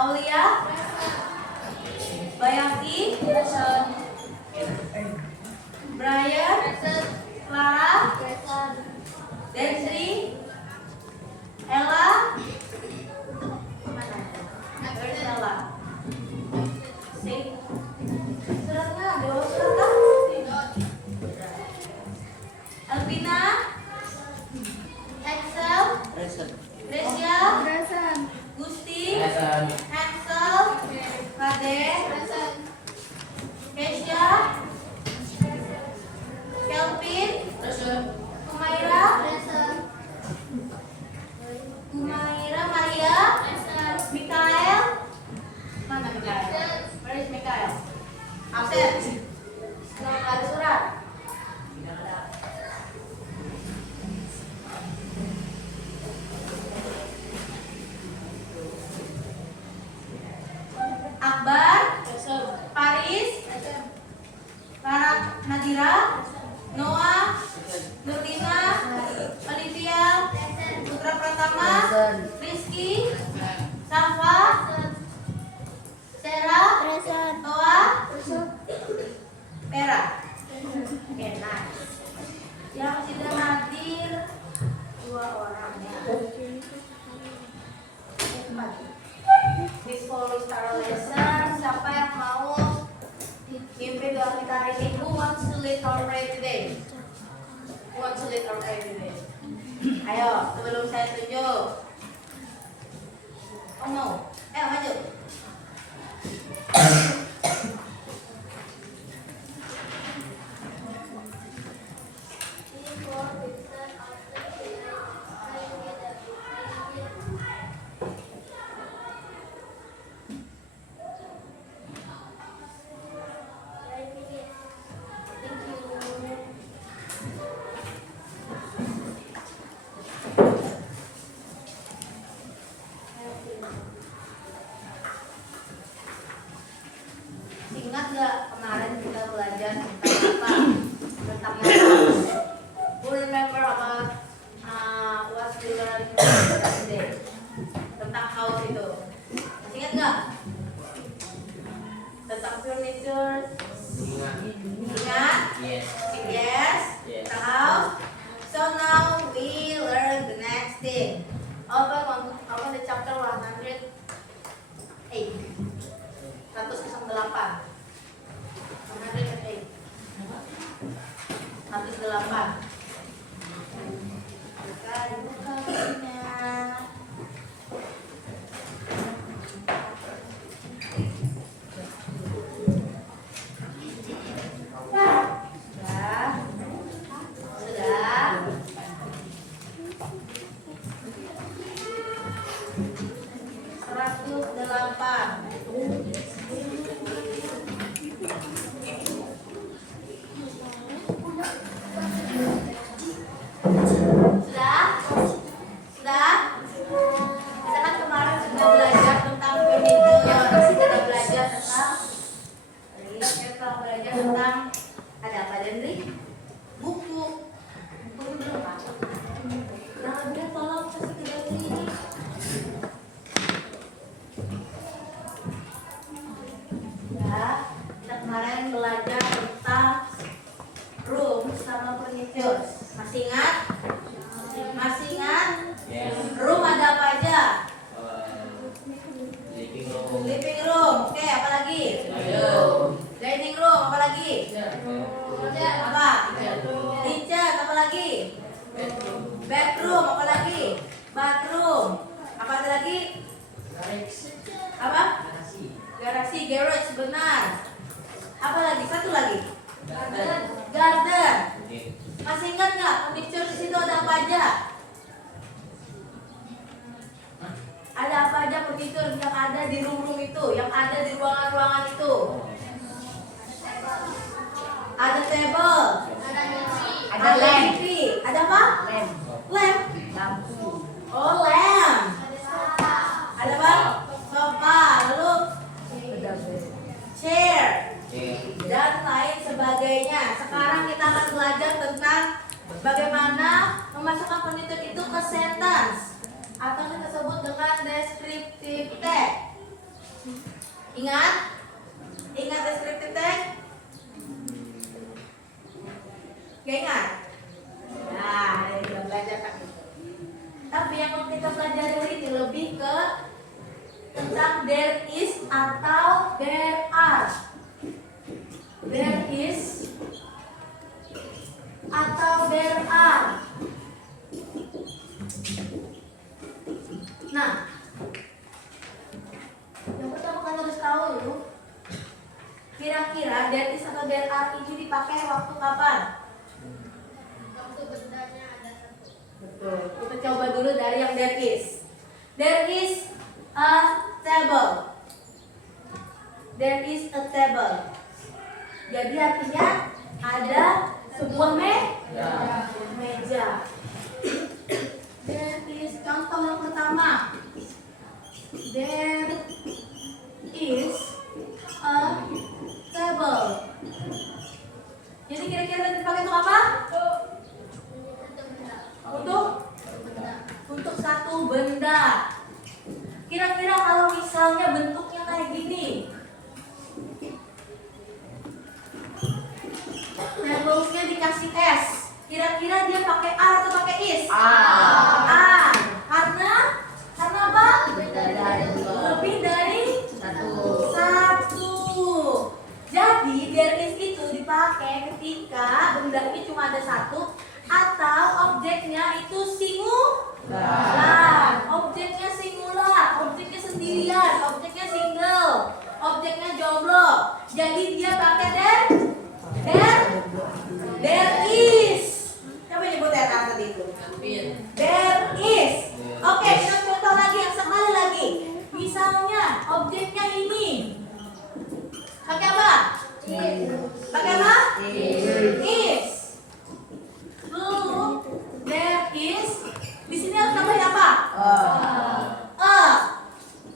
Aulia, Bayati, Brian, Clara, Densri, Ella, where's Ella? See? Suratnya ada surat kan? Elvina, Axel, Gracia, Gusti, Hansel, Raden, Kesha, Kelvin, Humaira, Maria, Mikael, mana Mikael? Where is Mikael? Absent. Nggak ada surat. Akbar, Paris, Lara Nadira, Noah, Nurlina, Olivia, Putra Pratama, Rizky, Safa, Sarah, Toa, Pera. Oke, nice. Yang tidak hadir 2 orang ya. Before we start our lesson, siapa yang mau mimpi doa kita hari ini? Who wants to lead our prayer today? Who wants to lead our prayer today? Ayo, sebelum saya tunjuk. Oh no, maju. Ingat gak kemarin kita belajar tentang apa? Tentang house. Who remember about what we learned today? Tentang house itu. Masih ingat gak? Tentang furniture. Ingat? Yes. Yes. Tentang house. So now we learn the next thing. Open the chapter 108. 108. 108. Buka bukunya. Sudah. 108. Tentang ada apa Dendri? Buku berapa? Yang ada tolong kasih ke Dendri. Ya, kita kemarin belajar tentang room sama furniture. Masih ingat? Masih ingat? Yes. Room ada apa aja? Living room. Oke, apa lagi? Dining room, apa lagi? Apa? Kitchen, apa lagi? Bedroom, apa lagi? Bathroom, apa ada lagi? Apa? Garage, benar. Apa lagi? Satu lagi? Garden. Masih ingat nggak? Furniture di situ ada apa aja? Ada apa aja furniture yang ada di room itu, yang ada di ruangan-ruangan itu? Ada table, ada lamp, ada apa? Lamp. Oh, lamp. Ada apa? Sofa, lalu chair, dan lain sebagainya. Sekarang kita akan belajar tentang bagaimana memasukkan furniture itu ke sentence atau disebut dengan descriptive text. Ingat? Ingat descriptive text? Gak ingat? Nah, ini kita belajar kan itu. Tapi yang mau kita pelajari ini lebih ke tentang there is atau there are. There is atau there are. Nah, yang pertama kalian harus tahu dulu, kira-kira there is atau there are ini dipakai waktu kapan? Waktu bendanya ada satu. Betul. Kita coba dulu dari yang there is. There is a table. There is a table. Jadi artinya ada sebuah meja. There is, contoh yang pertama. There is a table. Jadi kira-kira dipakai untuk apa? Untuk satu benda. Kira-kira kalau misalnya bentuknya kayak gini, tablesnya dikasih S, kira-kira dia pakai A atau pakai is? A. Karena apa? Lebih dari satu. Jadi there is itu dipakai ketika benda ini cuma ada satu atau objeknya itu singular. Objeknya singular, objeknya sendirian, objeknya single, objeknya jomblo. Jadi dia pakai there is. Coba nyebut yang tadi itu. There is. Oke, kita contoh lagi yang sekali lagi. Misalnya objeknya ini. Pakai apa? Pakai apa? Is. Lalu there is. Di sini harus tambahin apa?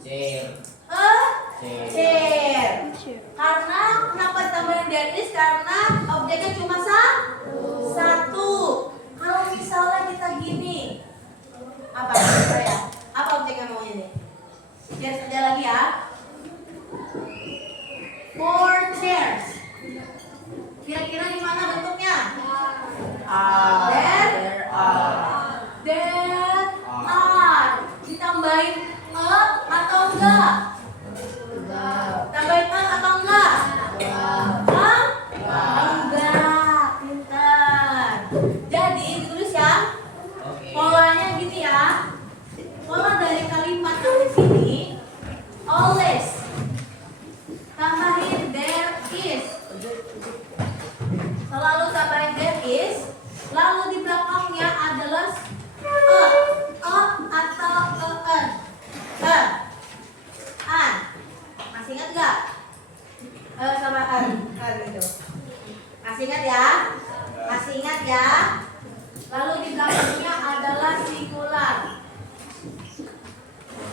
Chair. Karena kenapa ditambahin there is? Karena objeknya cuma satu. Kalau misalnya kita gini, apa saya? Apa objeknya mau ini? Lihat saja lagi ya. 4 chairs. Kira-kira gimana bentuknya? There are. Ditambahin atau enggak? Tambahin atau enggak? Enggak. Pintar. Jadi ditulis ya. Polanya gini ya. Pola dari kalimat yang di sini, always tambahin there is. Selalu tambahin there is. Lalu di belakangnya adalah atau an. Masih ingat nggak? Sama an itu. Masih ingat ya? Masih ingat ya? Lalu di belakangnya adalah singular.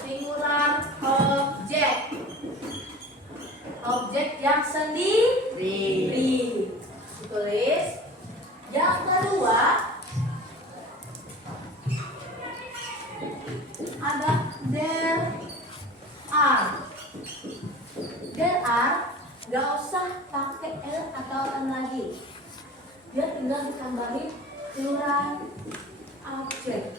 Singular objek. Objek yang sendiri. Tulis. Yang kedua ada there are. There are gak usah pakai L atau N lagi. Dia tinggal ditambahin plural objek.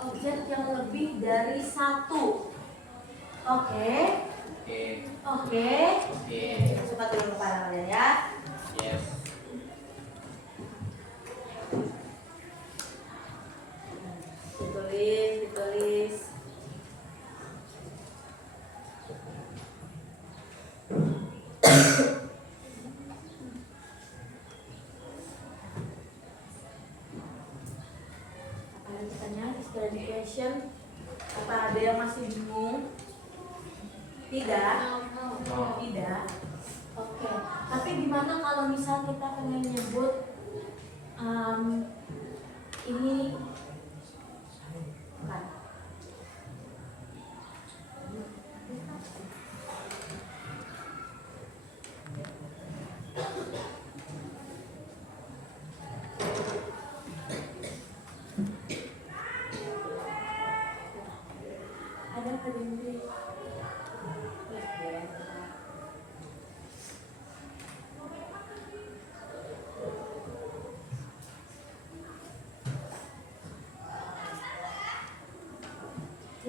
Objek yang lebih dari satu. Oke. Cepat dulu kepala kalian ya. Yes. Ditulis. Apa yang ditanya? Question. Apa ada yang masih bingung? Tidak? Tidak. Oke. Tapi gimana kalau misal kita pengen nyebut ini bukan. Ada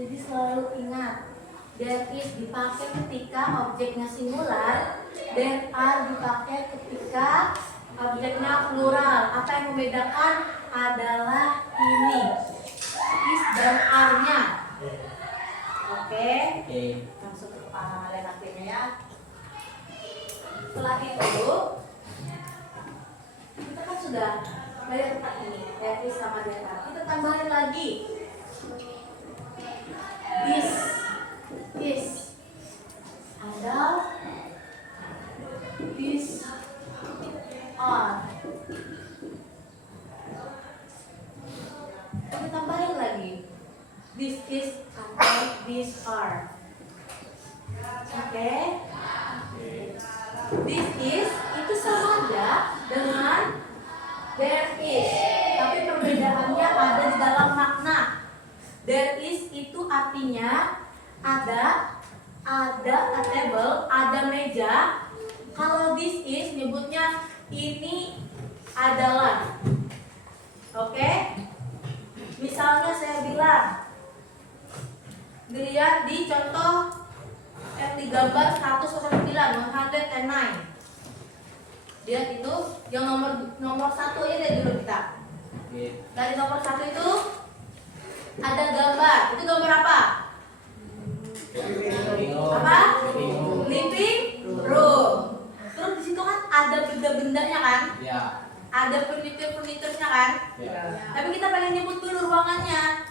Jadi selalu ingat, there is dipakai ketika objeknya singular, there are dipakai ketika objeknya plural. Apa yang membedakan adalah ini, is dan are-nya. Oke? Langsung ke kalian akhirnya ya. Setelah itu, kita kan sudah dari tempat ini, there is sama there are. Kita tambahin lagi. This is ada, this are. Kita tambahin lagi. This is atau these are. Oke? This is itu sama aja dengan there is, tapi perbedaannya ada di dalam makna. There is itu artinya ada a table, ada meja. Kalau this is nyebutnya ini adalah. Oke? Misalnya saya bilang, dilihat di contoh yang digambar 109, 109. Lihat itu yang nomor 1 ini dulu kita. Dari nomor 1 itu ada gambar. Itu gambar apa? Apa? Living room. Terus di situ kan ada benda-bendanya kan? Ya. Ada furniture-furniturnya kan? Ya. Tapi kita pengen nyebut dulu ruangannya.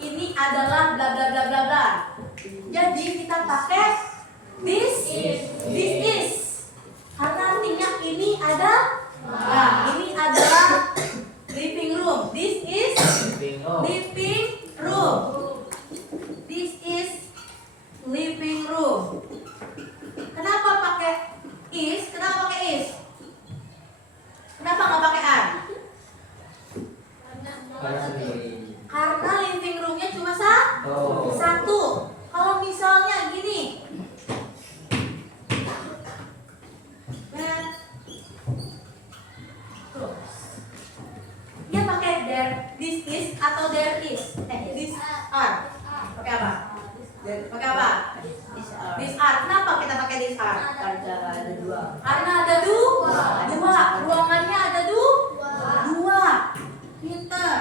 Ini adalah bla bla bla bla bla. Jadi kita pakai this is. Karena artinya ini ada. Nah, ini adalah living room. This is living room. This is living room. Kenapa pakai is? Kenapa pakai is? Kenapa nggak pakai are? Karena living roomnya cuma satu. Kalau misalnya gini, dia pakai there, this is atau there is, this are. Pakai apa? Pakai apa? This are. Kenapa kita pakai this are? Ada dua. Karena ada dua. Ruangannya ada dua. Pinter.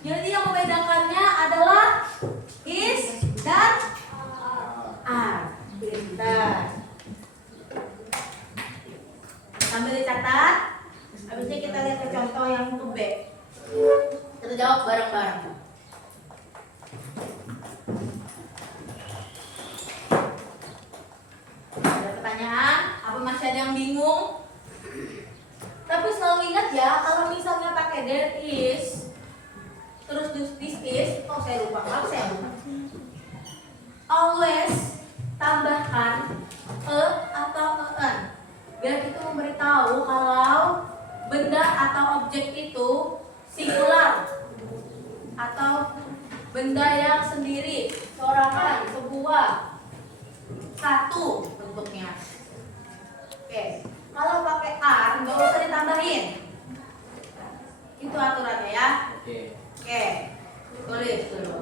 Jadi yang membedakannya adalah is dan are. Pinter. Sambil dicatat. Habisnya kita lihat ke contoh yang untuk B. Kita jawab bareng-bareng. Ada pertanyaan? Apa masih ada yang bingung? Tapi selalu ingat ya, kalau misalnya pakai there is, terus this is, saya lupa, apa saya lupa? Always tambahkan atau an, biar itu memberitahu kalau benda atau objek itu singular atau benda yang sendiri, sorangan, sebuah, satu bentuknya. Oke, kalau pakai are nggak usah ditambahin. Itu aturannya ya. Oke, tulis dulu.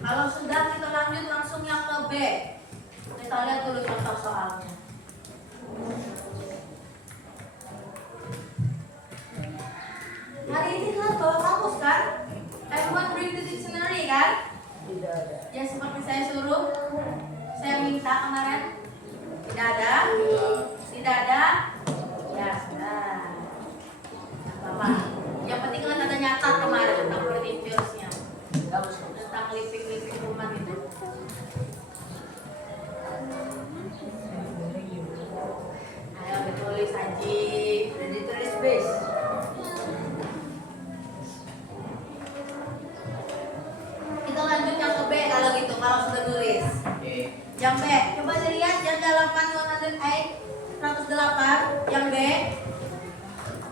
Kalau sudah kita lanjut langsung yang ke B. Kita lihat dulu contoh soalnya. Hari ini kan bawa kamus kan? Everyone bring the dictionary kan? Tidak ada. Ya seperti saya suruh. Saya minta kemarin. Tidak ada? Tidak ada? Ya sudah. Apa? Yang penting kan ada nyatat kemarin tentang furniture-nya. Tentang living rumah itu. Ayo ditulis Haji. Udah ditulis base. Kita lanjut yang ke B kalau gitu, kalau sudah nulis. Yang B, coba dilihat yang halaman 108, yang B.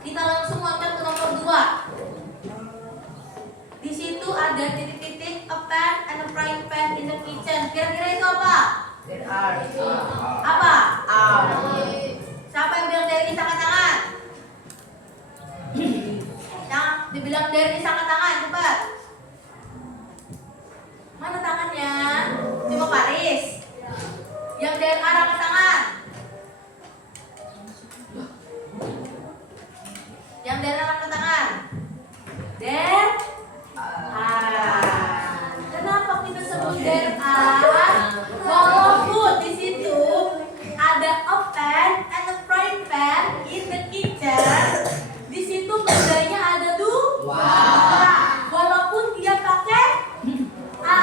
Kita langsung loncat ke nomor 2. Di situ ada titik-titik a pan and a frying pan in the kitchen. Kira-kira itu apa? There are. Apa? walaupun di situ ada a pan and a frying pan in the kitchen, di situ bendanya ada dua. Walaupun dia pakai a.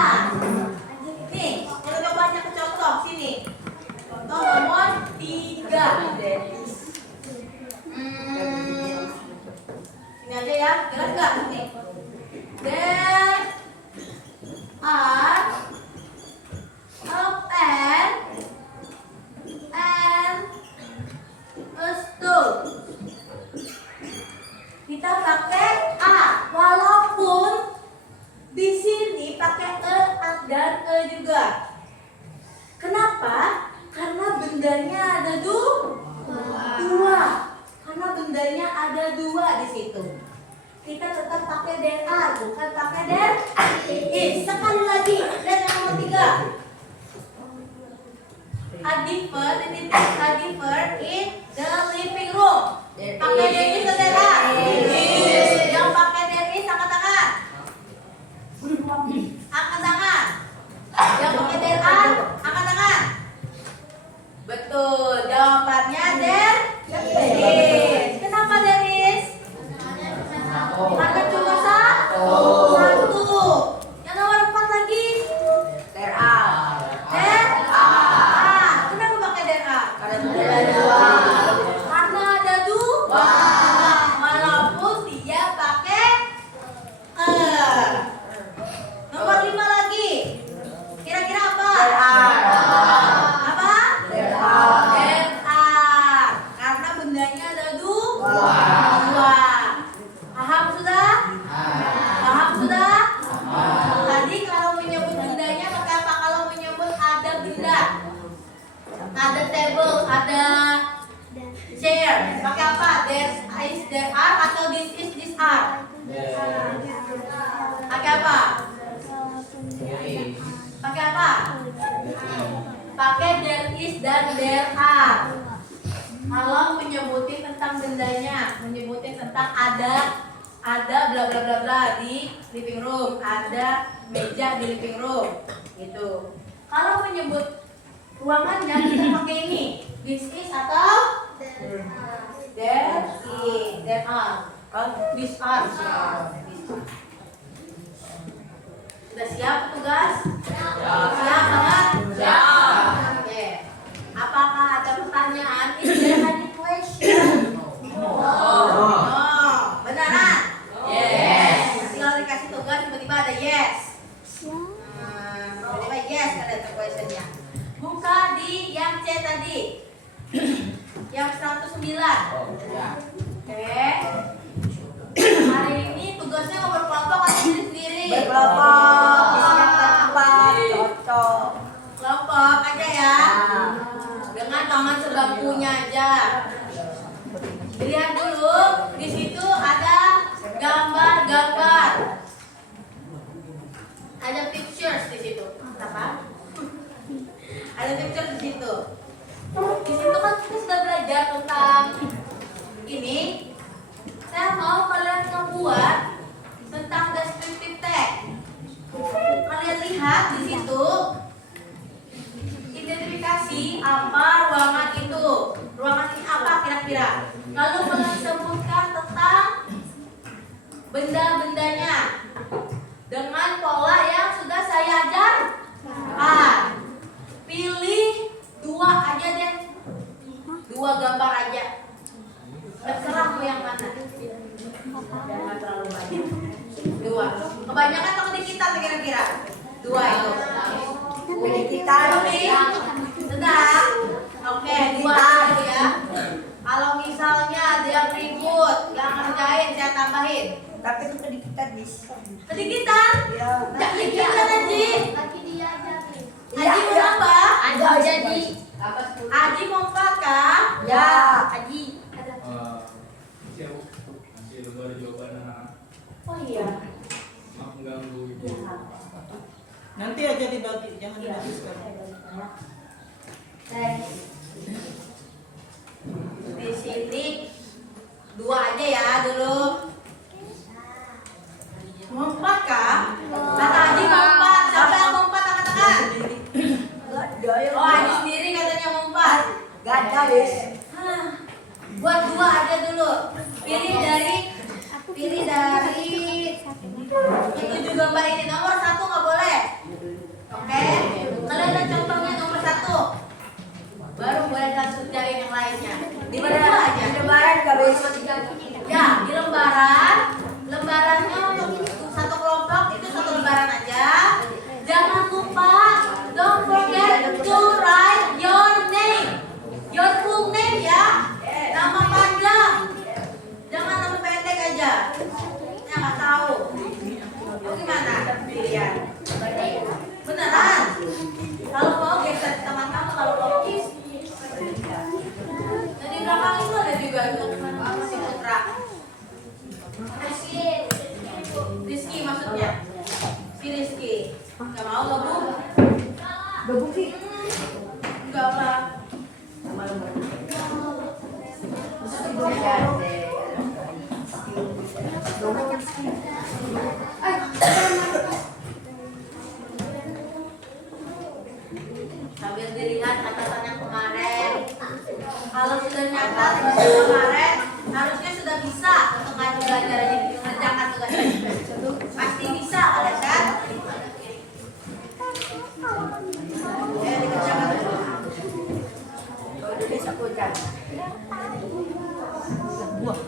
Nih, kita banyak contoh sini. Contoh nomor 3. Ini aja ya, jelas nggak nih? There are a pen and a stove. Kita pakai a, walaupun di sini pakai e dan e juga. Kenapa? Karena bendanya ada dua. Karena bendanya ada dua di situ. Kita tetap pakai there are, bukan pakai there is. Sekali lagi, lihat yang nomor 3. A differ in the living room. Pakai there is atau there are? Yang pakai there is angkat tangan. Angkat tangan. Yang pakai there are, angkat tangan. Betul, jawabannya there is. Kenapa there is? Karena cuma satu. Yang nomor 4 lagi. There are. There are. Kenapa pakai there are? Karena ada dua. Karena ada dua. Walaupun dia pakai nomor 5 lagi. Kira-kira apa? There are. Apa? There are. There are. Karena bendanya ada dua. Paham sudah? Paham sudah? Tadi kalau menyebut bendanya pakai apa? Kalau menyebut ada benda, ada table, ada chair, pakai apa? There is, there are, atau this is, this are? Pakai apa? Pakai apa? Pakai there is dan there are. Kalau menyebutin tentang bendanya, menyebutin tentang ada bla bla bla bla di living room, ada meja di living room, gitu. Kalau menyebut ruangannya kita pakai ini, this is atau there is, there are, these are. Sudah siap petugas? Siap banget? Oke. Apakah ada pertanyaan? Is there any question? No. Beneran? Yes. Nanti kalau dikasih tugas tiba-tiba ada yes. Tiba-tiba yes ada questionnya. Buka di yang C tadi. Yang 109. Oke. Hari ini tugasnya mau berkelompok atau sendiri-sendiri? Berkelompok. Isinya tempat cocok. Kelompok aja ya. Dengan tangan sebangkunya aja. Lihat dulu, di situ ada gambar-gambar. Ada pictures di situ. Apa? Ada pictures di situ. Di situ kan kita sudah belajar tentang ini. Saya mau kalian membuat tentang descriptive text. Kalian lihat di situ. Identifikasi apa ruangan itu. Ruangan ini apa kira-kira? Lalu kalian sebutkan tentang benda-bendanya dengan pola yang sudah saya ajarkan. Pilih 2 aja deh. 2 gambar aja. Terserah mau yang mana. Jangan terlalu banyak. 2. Kebanyakan atau dikitan kira-kira? 2 itu. Pilih kita. Sudah. Oke, 2 aja ya. Kalau misalnya ada yang ribut, yang ngerjain saya tambahin. Tapi itu kedikitan bis. Kedikitan? Ya. Kedikitan Aji. Lagi dia aja nih. Aji mau apa? Aji jadi. Aji mau 4 kah? Ya. Aji. Masih belum ada jawaban anak. Oh iya. Maaf mengganggu ibu. Nanti aja dibagi, jangan dibagi sekarang. Di sini 2 aja ya dulu. Mau 4 kah? Kata Aji mau 4. Siapa yang mau 4 angkat tangan? Doyong. Oh, Adi sendiri katanya mau 4. Gak ada wis. Hah. Buat 2 aja dulu. Pilih dari itu juga Mbak ini nomor 1 nggak boleh. Oke? Kalian lihat contohnya nomor 1. Baru boleh langsung cari yang lainnya. Di mana aja? Di lebaran gak wis. Ya, di lembarannya untuk satu kelompok itu satu lembaran aja. Jangan lupa, don't forget to write your name, your full name ya. Nama panjang, jangan nama pendek aja. Ya nggak tahu. Gimana pilihan? Beneran? Kalau mau geser teman kamu kalau mau. Jadi belakang itu ada juga masih Putra. Rizky maksudnya. Si Rizky. Gak mau gabung? Gabung sih. Enggak lah. Sambil dilihat catatan yang kemarin. Kalau sudah nyatat yang kemarin, harusnya sudah bisa untuk belajar mengerjakan tugas itu. Pasti bisa, kalian kan? Ya, dikerjakan dulu. Kalau udah besok hujan. Buah.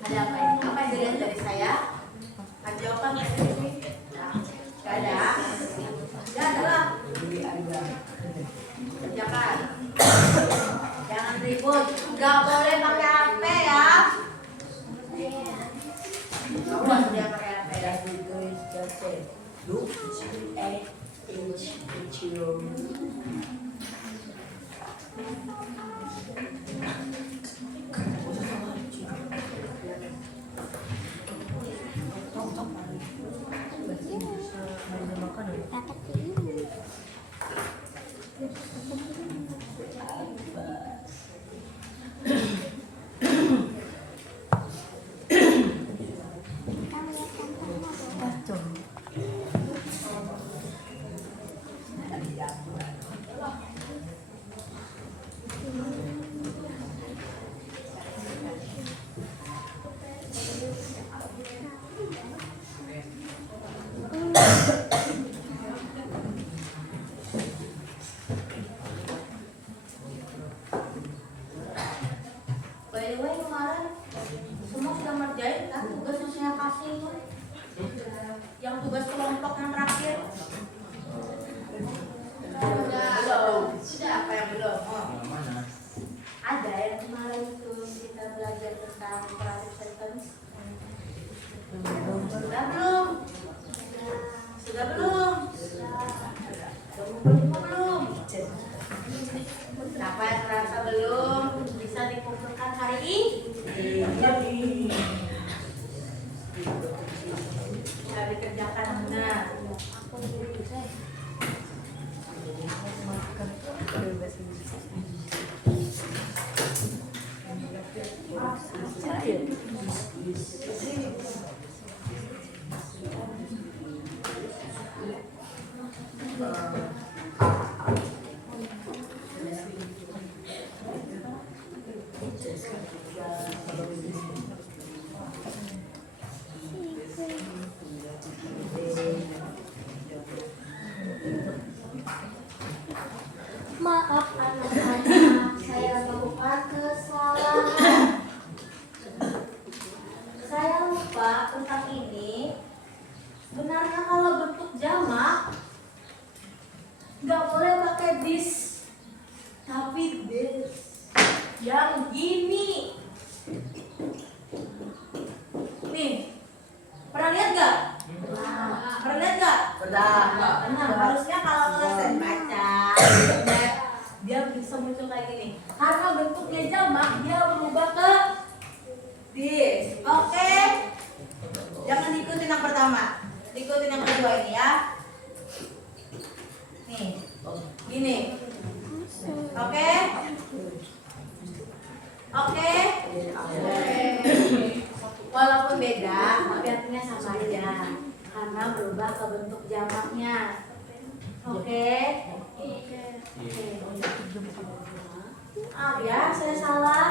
Ada apa ini? Apa yang dilihat dari saya? Ada jawaban nggak dari sini? Nggak ada. Ya adalah. Kerjakan. Jangan ribut. Nggak boleh pakai HP ya. Awas dia pakai HP ya. By the way, kemarin semua sudah ngerjain kan tugas yang saya kasih itu? Yang tugas kelompok yang terakhir? Belum. Sudah apa yang belum? Oh. Mana? Ada yang kemarin itu kita belajar tentang operative sentence. Sudah belum? Sudah belum? Belum. Siapa yang merasa belum bisa dikumpulkan hari ini? Bisa dikerjakan benar. Maaf anak-anak, saya melakukan kesalahan. Saya lupa tentang ini. Sebenarnya kalau bentuk jamak nggak boleh pakai this, tapi this. Yang gini. Oke? Walaupun beda, tapi artinya sama aja. Karena berubah ke bentuk jamaknya. Oke? Maaf ya, saya salah.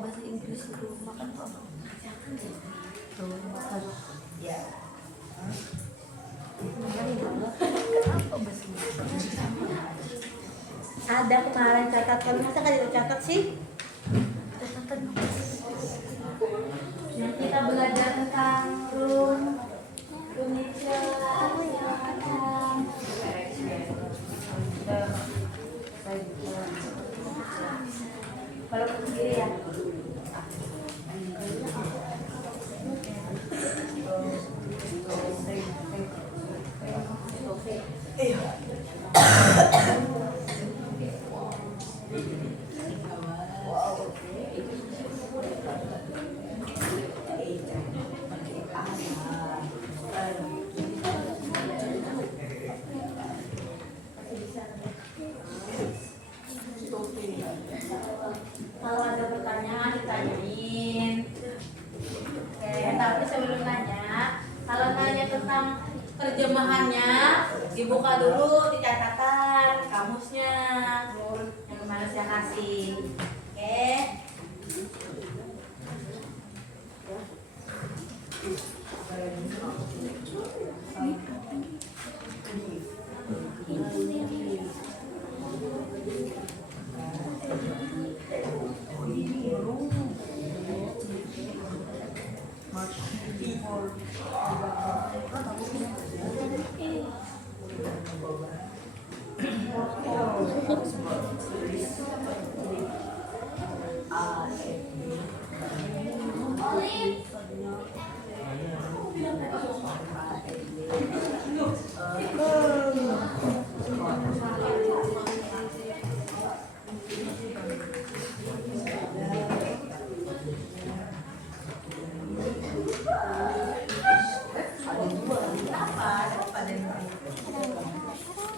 Bahasa Inggris itu makan apa? Ya. Ada kemarin catatan, masa nggak dicatat sih? Yang kita belajar tentang furniture, walaupun sendiri ya. Kalau ada pertanyaan ditanyain. Oke, tapi sebelum nanya, kalau nanya tentang terjemahannya, dibuka dulu di catatan kamusnya yang kemarin saya kasih. Oke.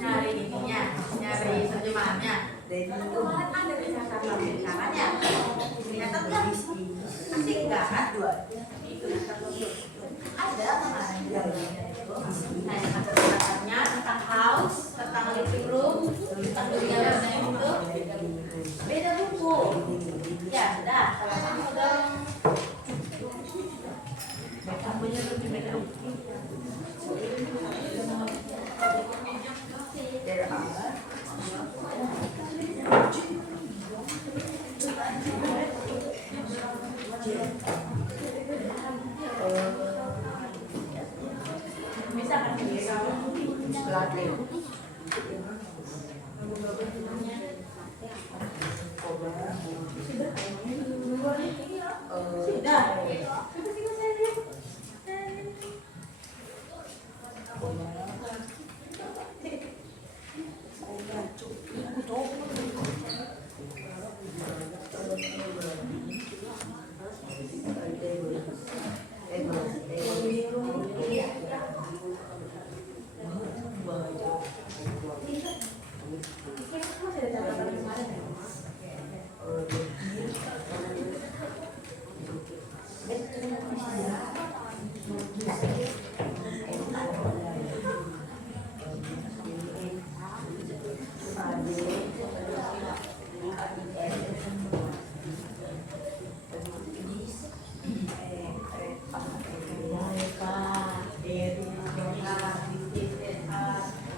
Nyari ininya, nyari terjemahannya. Kemarin ada di catatan caranya. Ternyata enggak. Masih enggak kan? Ada kemarin nah, catatannya tentang house, tentang living room, tentang dunia warna itu beda buku. Ya sudah, kalau kamu udah kamunya lebih beda. Bisa kan sendiri kamu latih. Sudah.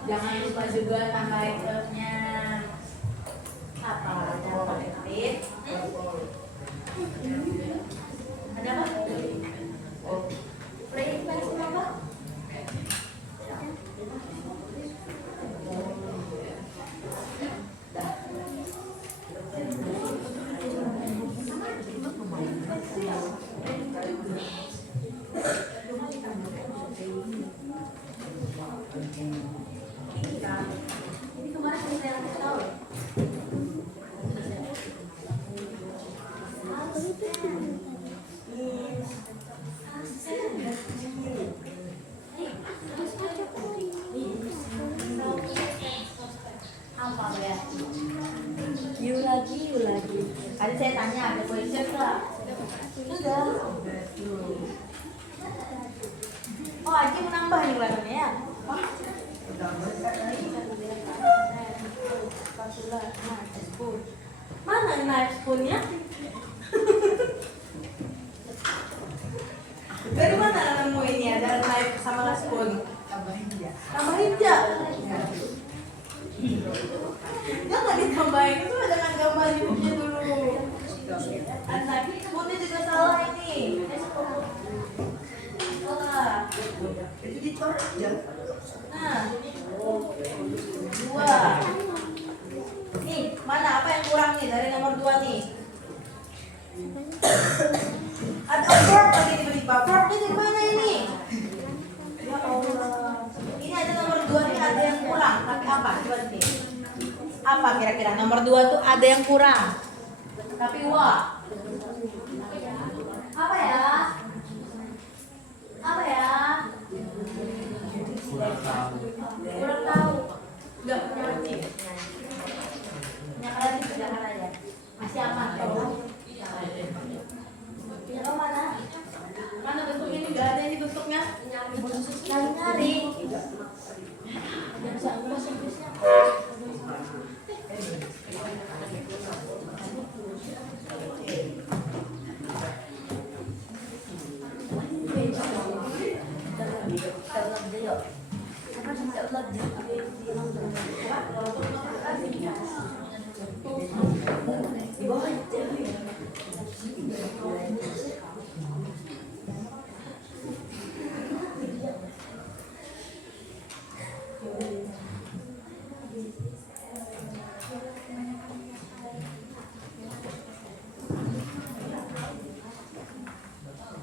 Jangan lupa juga tambahin klubnya. Apa? Jangan pakai tip. Ada apa? Playing tadi apa? Ini apa ya? You lagi. Tadi saya tanya ada question nggak? Sudah. Oh, Aji mau nambah nih kelihatannya ya? Spatula, knife, spoon. Mana knife spoonnya? Dari mana nemu ini ada knife sama spoon? Tambahin aja. Jangan ditambahin, itu ada kan gambar YouTube-nya dulu. Anak spoonnya juga salah ini. Salah. Nah, 2. Nih, mana apa yang kurang nih dari nomor 2 nih? Ada verb lagi tiba-tiba. Verbnya di mana ini? Ya Allah. Ini ada nomor 2 nih ada yang kurang. Tapi apa? Coba sini. Apa kira-kira nomor 2 tuh ada yang kurang? Tapi wah. Apa ya? Apa ya? Kurang tahu. Enggak punya hati. Yang ada di sebelah aja. Masih aman kalau. Ya oh, mana? Mana bentuknya ini enggak ada ini bentuknya. Nyari. Bisa bahasa Inggrisnya.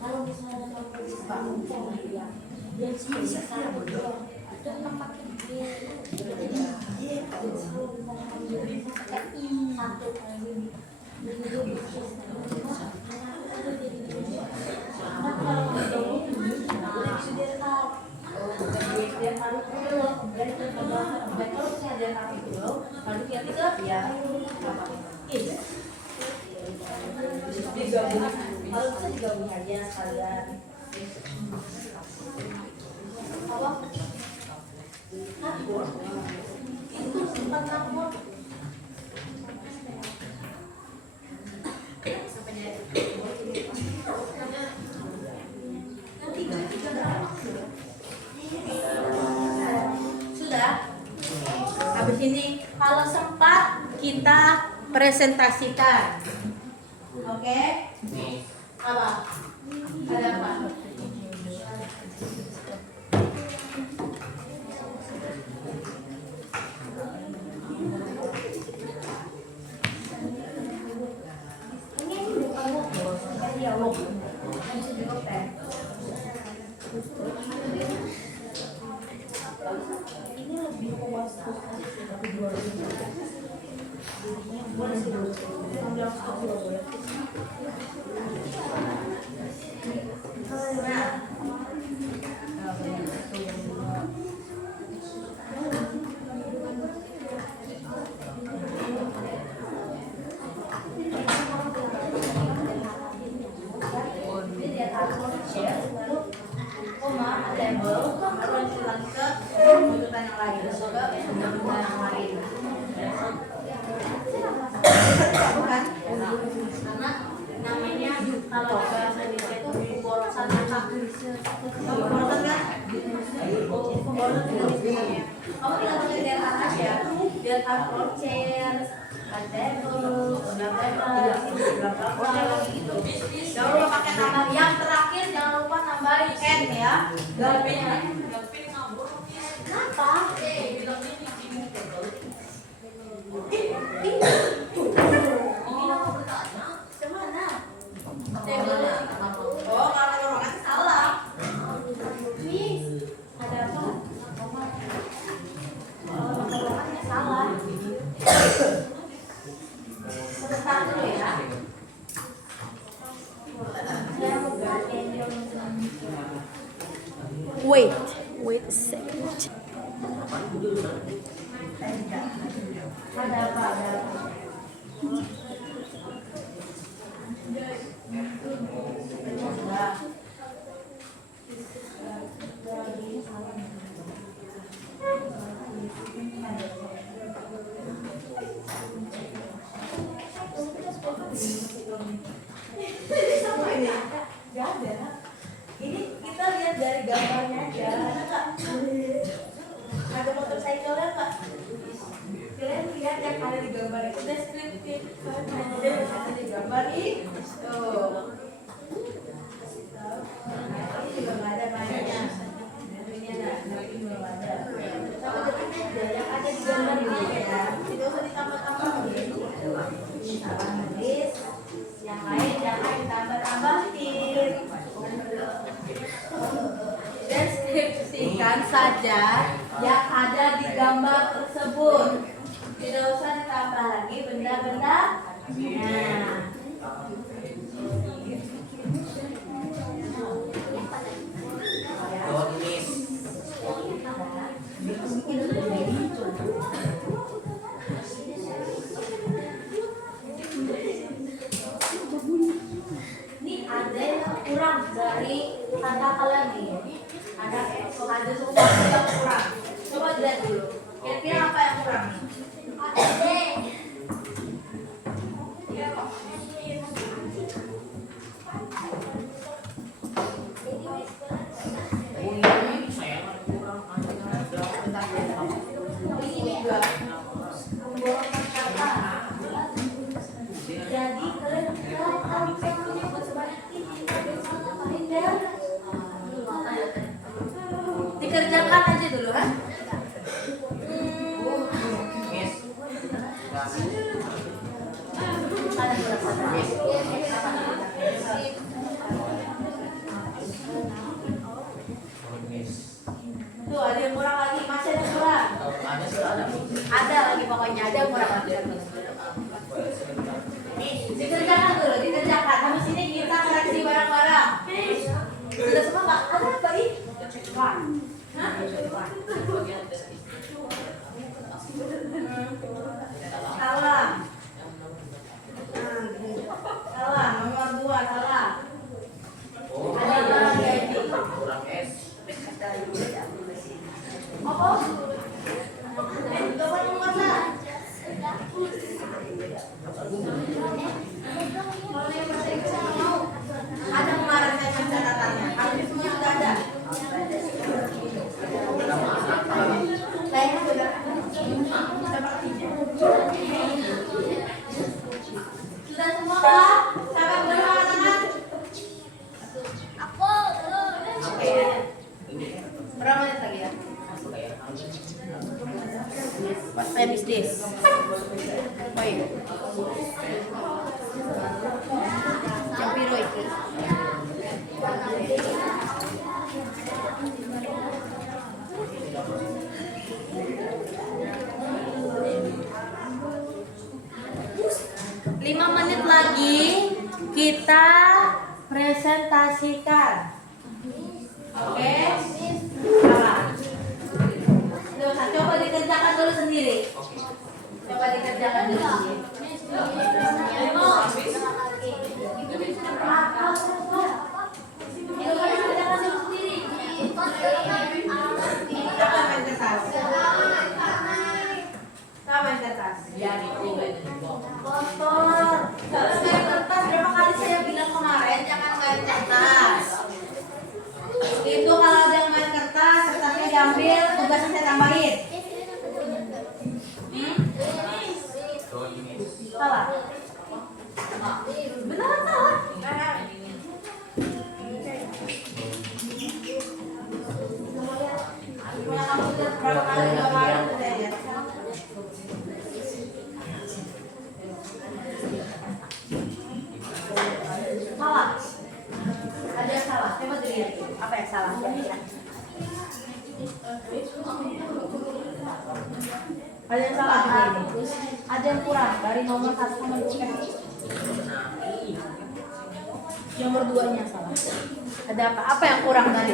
Kalau misalnya kamu dia bisa dan pakai Kalau bisa digabung aja sekalian. Apa? Nakbor. Itu sempat nakbor. Sudah. Habis ini kalau sempat kita presentasikan. Oke? Apa? Ada apa? ini lebih puas Karena namanya kalau bahasa Indonesia itu pemborosan akak. Pemborosan kan? Pemborosan Indonesia. Kamu tinggal pakai delta H ya. Delta for chairs, table, gitu. Jangan lupa pakai nama. Yang terakhir jangan lupa nambahin n ya. Kenapa? Kemana? Oh, karena ruangan salah. Ada apa? Ruangannya salah. Sebentar dulu ya. wait a second. Ada apa? Ada apa? Sama ini. Gak ada. Ini kita lihat dari gambarnya aja. Ada nggak? Ada motorcycle-nya nggak? Kalian lihat yang ada di gambar itu deskriptif. Ada di gambar ini. Tuh. Ini juga nggak ada namanya. Ini ada, tapi belum ada. Sama seperti aja yang ada di gambar ini ya. Tidak usah ditambah-tambah. Ini salah nulis. Yang lain jangan ditambah-tambahin. Deskripsikan saja yang ada di gambar tersebut. Tidak usah ditambah lagi benda-benda. Nah. Ini ada yang kurang dari kata kalian nih. Ada sesuatu yang kurang. Coba lihat dulu. Kira-kira apa yang kurang nih? Ini juga pemborongan kata. Jadi kalian dikerjakan aja dulu, ha? Tuh ada yang kurang lagi, masih ada yang kurang. Ada lagi pokoknya ada yang kurang lagi. Nih, dikerjakan dulu, dikerjakan. Habis ini kita koreksi barang-barang. Sudah semua nggak? Ada apa ini? Hah? Salah. Salah, nomor 2 salah. Ada apa lagi ini? Apa? Coba nomor mana? Ada kemarin saya catatannya. Habis semua sudah ada. Lainnya sudah sepertinya. Sudah semua kah? Sampai berapa tangan? Aku belum. Oke. Berapa menit lagi ya? What time is this? Oh iya. Jam biru itu. Lima menit lagi kita presentasikan. Oke? Salah. Coba dikerjakan dulu sendiri. Coba dikerjakan dulu sendiri. Coba main kertas. Coba main kertas. Kotor. Kalau main kertas berapa kali saya bilang kemarin jangan main kertas. Itu kalau ada yang main kertas, kertasnya diambil, tugasnya saya tambahin. Salah. Beneran salah. Punya kamu lihat berapa kali kemarin saya lihat. Salah. Ada yang salah. Coba dilihat. Apa yang salah? Ada yang salah. Ada yang kurang dari nomor 1 sama 2. Nomor 2-nya salah. Ada apa? Apa yang kurang dari?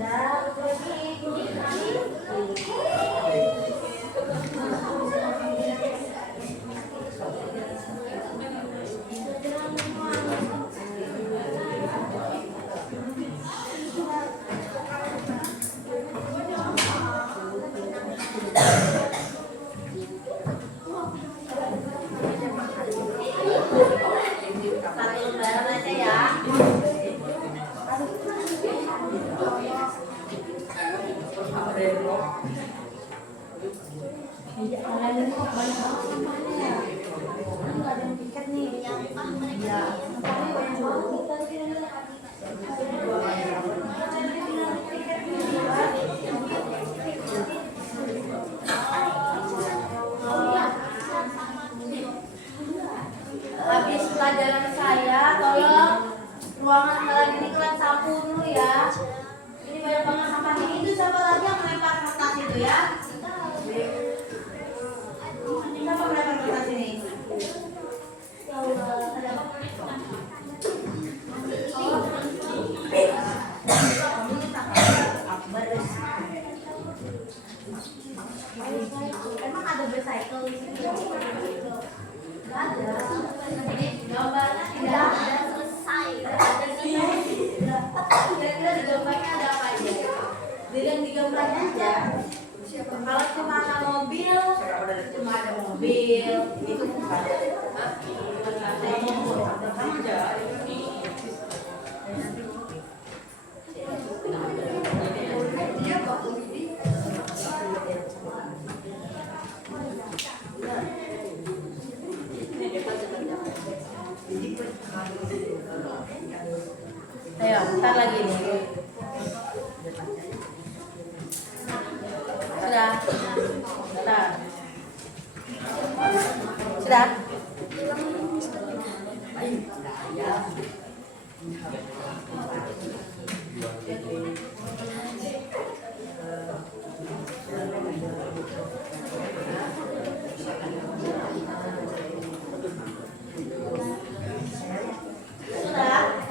Dah, satu lembaran aja ya. Habis pelajaran saya, tolong ruangan kalian ini kalian sapu dulu ya. Ini banyak banget sampahnya. Itu siapa lagi yang melempar kertas itu ya? Siapa melempar kertas ini? Emang ada recycle di sini? Nggak ada. Jadi gambarnya tidak ada selesai. Kira-kira di gambarnya ada apa aja? Yang di gambarnya aja. Kalau cuma ada mobil, cuma ada mobil. Itu bukan. Ayo, bentar lagi nih. Sudah. Bentar. Sudah. Sudah.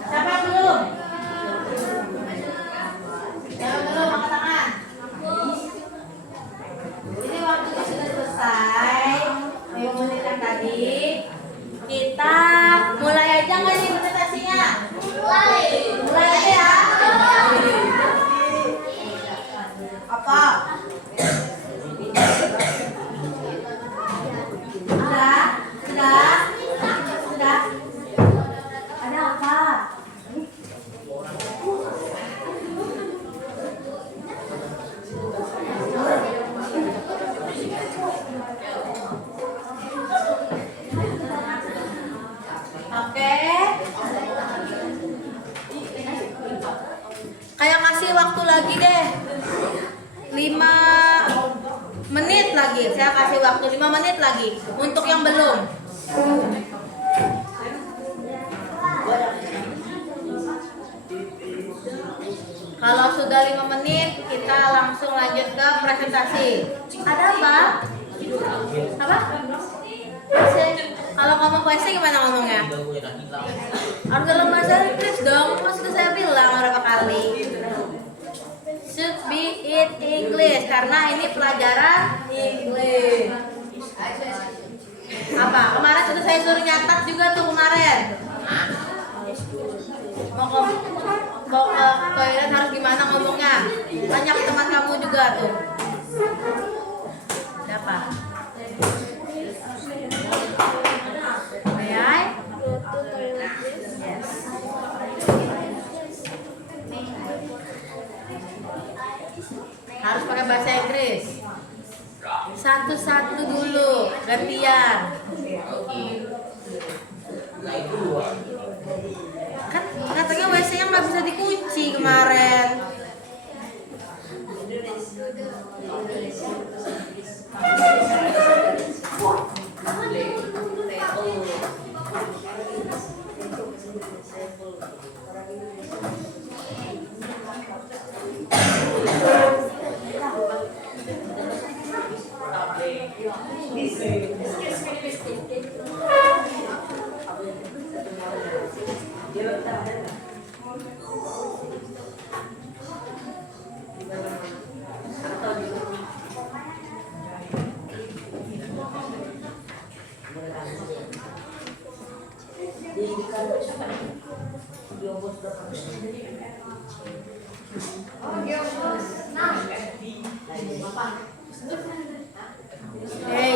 Siapa yang belum? Yang belum angkat tangan. Ini waktunya sudah selesai. Ayo menitkan tadi. Kita mulai aja nggak nih presentasinya? Mulai. Mulai aja ya. Apa? Sudah? Sudah? Sudah? Ada apa? Oke. Kayak kasih waktu lagi deh. 5 menit lagi. Saya kasih waktu 5 menit lagi untuk yang belum. Kalau sudah 5 menit, kita langsung lanjut ke presentasi. Ada apa? Apa? Kalau ngomong puisi gimana ngomongnya? Harus dalam bahasa Inggris dong. Mas sudah saya bilang berapa kali. Should be in English karena ini pelajaran English. Apa? Kemarin sudah saya suruh nyatat juga tuh kemarin. Mau ke toilet harus gimana ngomongnya? Tanya ke teman kamu juga tuh. Siapa? May I? Yes. Harus pakai bahasa Inggris. Satu-satu dulu, gantian. Kan katanya WC-nya nggak bisa dikunci kemarin.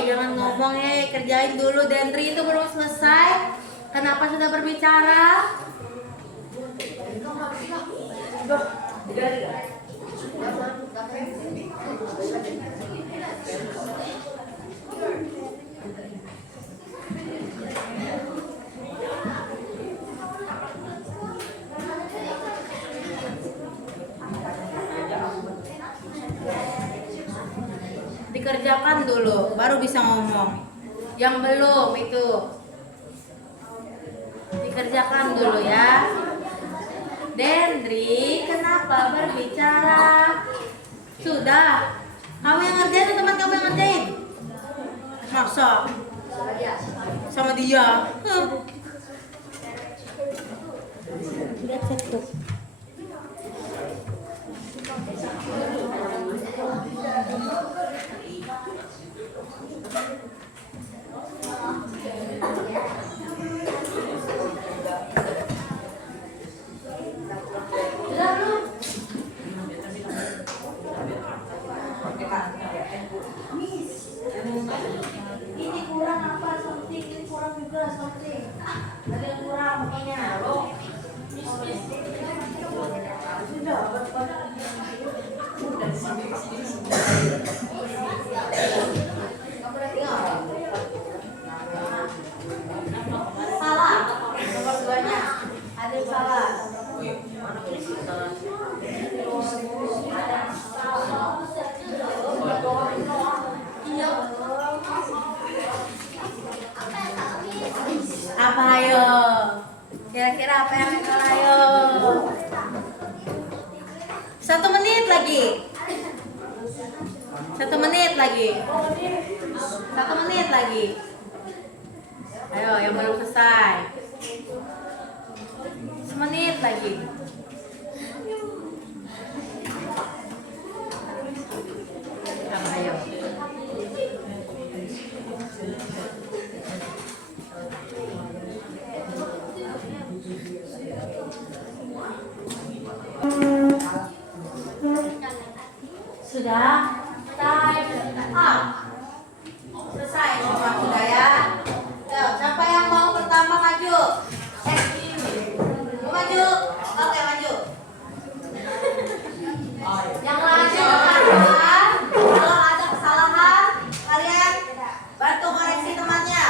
Jangan ngomong, kerjain dulu. Dendri itu belum selesai. Kenapa sudah berbicara? Dikerjakan dulu, baru bisa ngomong. Yang belum itu dikerjakan dulu ya. Dendri, kenapa berbicara? Sudah, kamu yang ngerjain atau teman kamu yang ngerjain? Masa? Sama dia? Udah cukup. Ini kurang apa something, ini kurang juga something. Ada yang kurang makanya lo. Sudah, Salah. Nomor 2-nya ada yang salah. Apa ayo? Kira-kira apa yang salah ayo? 1 menit lagi. 1 menit lagi. 1 menit lagi. Ayo, yang belum selesai. 1 menit lagi. Apa ayo? Sudah, time up. Selesai semua sudah ya. Ayo, siapa yang mau pertama maju? Mau maju? Oke, maju. Yang lainnya kesalahan. Kalau ada kesalahan, kalian bantu koreksi temannya.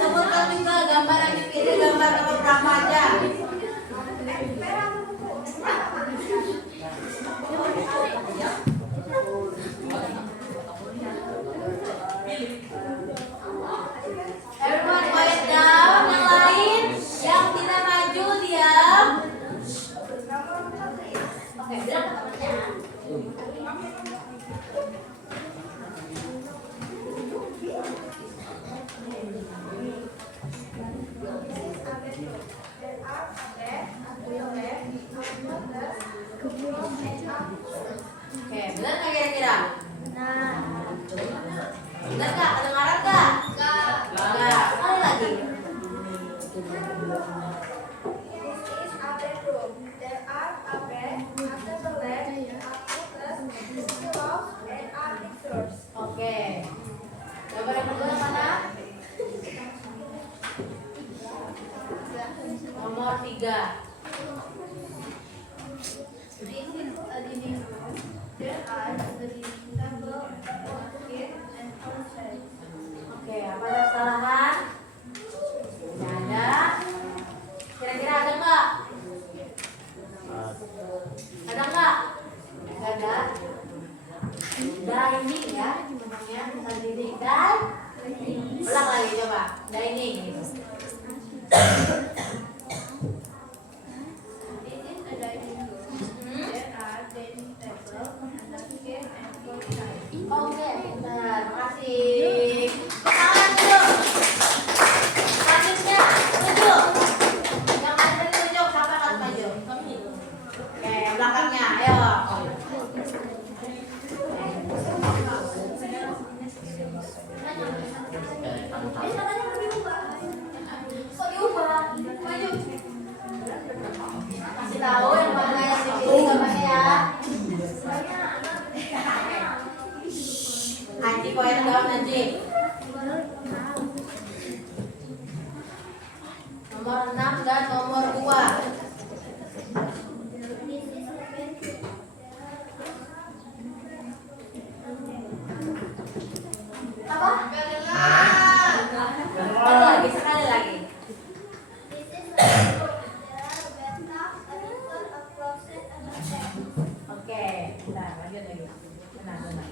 Sebutkan juga gambar yang dipilih, gambar nomor berapa aja. Everyone quiet down. Yang lain yang tidak maju diam. Oke, bilang ke temannya. Oke, benar nggak kira-kira? Benar nggak? Kedengaran nggak? Nggak. Sekali lagi. Oke. Gambar yang kedua mana? Nomor 3. Oke, apa ada kesalahan? Tidak ada. Kira-kira ada nggak? Ada nggak? Nggak ada. Dining ya, namanya bukan dining. Dan ulang lagi coba. Dining. Oke, benar. Makasih. Tangan dulu. Selanjutnya, tunjuk. Yang ada tunjuk, siapa akan maju? Oke, belakangnya. Ayo. Kok diubah? Maju. Nah, teman.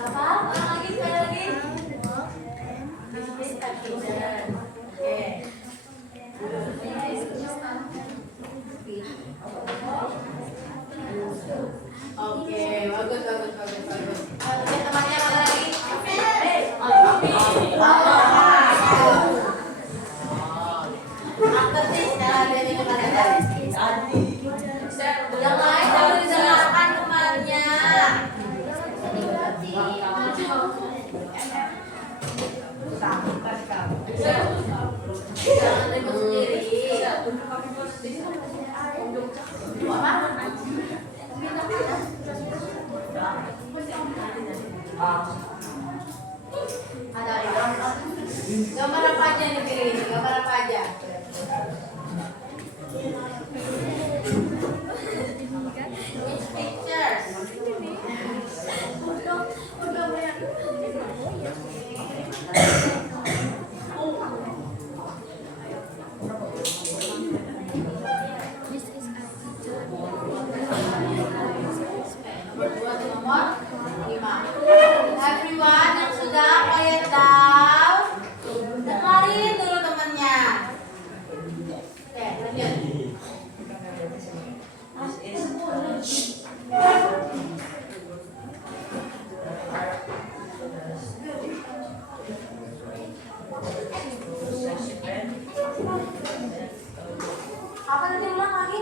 Apa? Lagi sekali lagi. This is a kitchen. Oke, bagus. Oke, temannya mana lagi? Aktif nah dia itu kalian. Yang lain jangan didengarkan temannya. Jangan ribut sendiri. Ada gambar apa aja nih pilih ini? Gambar apa aja? Which pictures? Nomor 5. Everyone yang sudah quiet down, dengerin dulu temennya. Oke, lanjut. Apa tadi ulang lagi?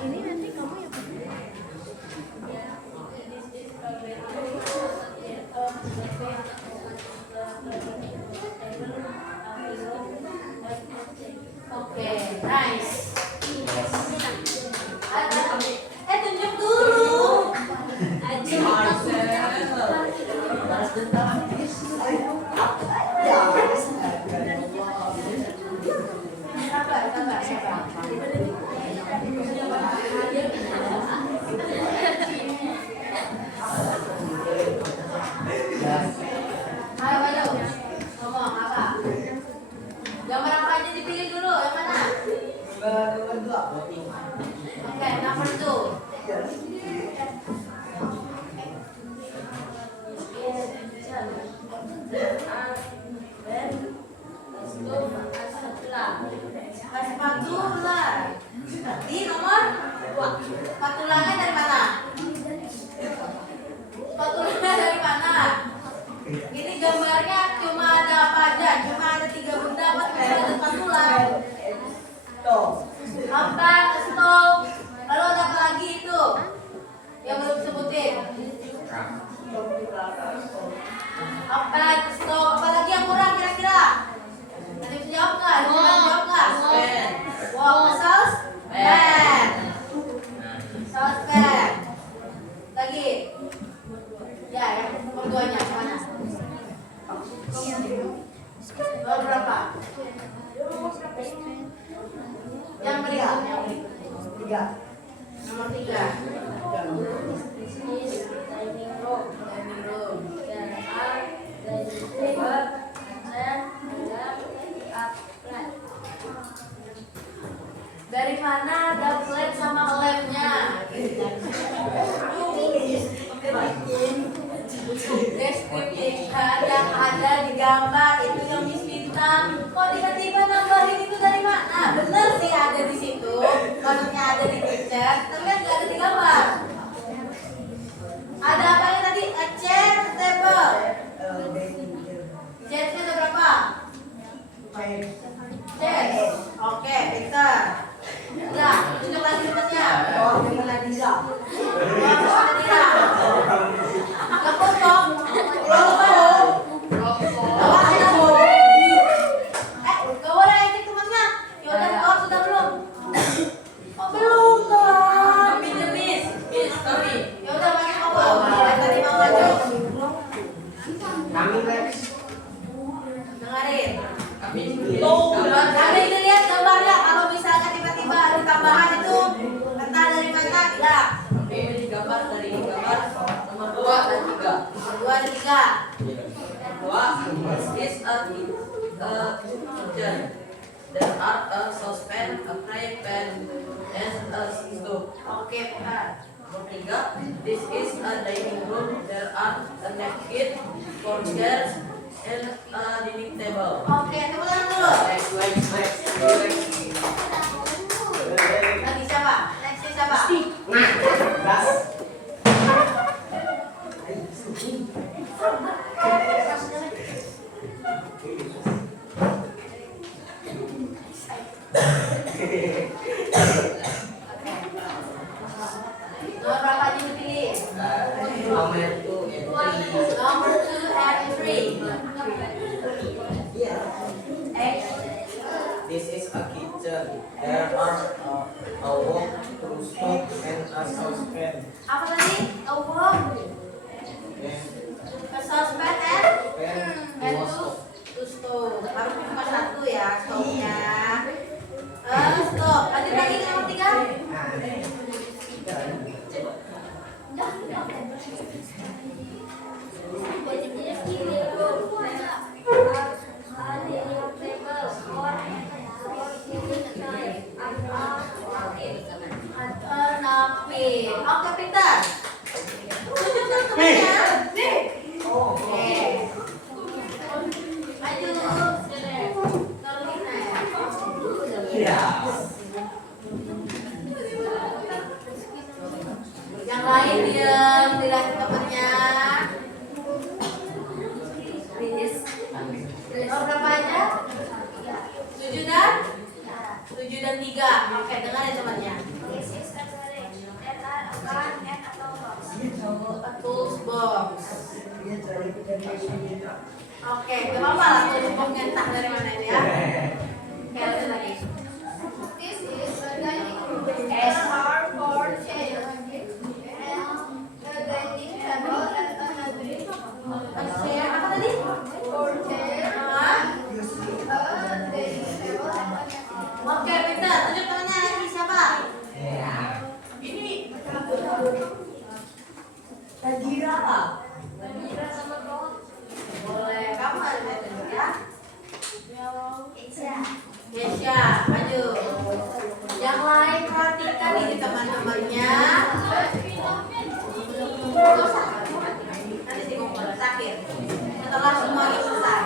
Ini nanti kamu yang Oke, nice. Tunjuk dulu. Ayo, ngomong apa? Gambar apa aja dipilih dulu, yang mana? Oke, nomor 2. Sepatu ular. Di nomor 2. Sepatu ularnya dari mana? Sepatu ularnya dari mana? Ini gambarnya cuma ada apa aja? Cuma ada 3 benda apa cuma ada sepatu ular? Ampak, stop. Lalu ada apa lagi itu? Yang belum disebutin. Ampak, stop. Apa lagi yang kurang kira-kira? Nanti bisa jawab nggak? Jawab nggak? Wow, saucepan. Saucepan. Lagi. Ya, yang nomor 2-nya mana? Nomor berapa? Yang berikutnya. Nomor 3. Dining room. Dari mana doublet sama lamp-nya? Deskripsikan yang ada di gambar itu yang Miss Bintang. Kok tiba-tiba nambahin itu dari mana? Bener sih ada di situ, maksudnya ada di picture, tapi kan nggak ada di gambar. Ada apa yang tadi? A chair, table. Chair-nya ada berapa? Chair. Oke, pintar. Udah, tunjuk lagi tempatnya. Gak foto. Kalau tiga. Ini gambar dari gambar nomor 2 dan 3. Nomor 2 dan 3. Dua, this is a kitchen. There are a saucepan, a frying pan, and a stove. Oke, Pak. Nomor 3, this is a dining room. There are a napkin, 4 chairs, and a dining table. Oke, tepuk tangan dulu. Next. Lagi siapa? Next siapa? Nomor berapa aja dipilih? Nomor 2 and 3. Nomor 2 and 3. This is a kitchen. There are a wok, 2 stove, and a saucepan. Apa tadi? A wok, a saucepan, and two stove. Harus cuma satu ya stove-nya. Stop. Lanjut lagi ke nomor 3. Napkin. Oke, pintar. Tunjuk dulu temannya. Oke. Maju. Yang lain diam, dilihat temannya. Nomor berapa aja? 7 dan 3. Oke, dengarin temannya. A tools box. Oke, gak apa-apa lah tools box entah dari mana ini ya. Oke, lanjut lagi. This is a dining room. S. Are 4 chairs and a dining table and another. Share apa tadi? 4 chairs. Hah? A dining table and another. Oke, pintar. Tunjuk tangannya lagi siapa? Ini Nadira. Nadira sama kau. Boleh, kamu harus tunjuk ya. Keisha. Kesha, maju. Yang lain perhatikan ini teman-temannya. Nanti sih ngomong sakit. Setelah semuanya selesai.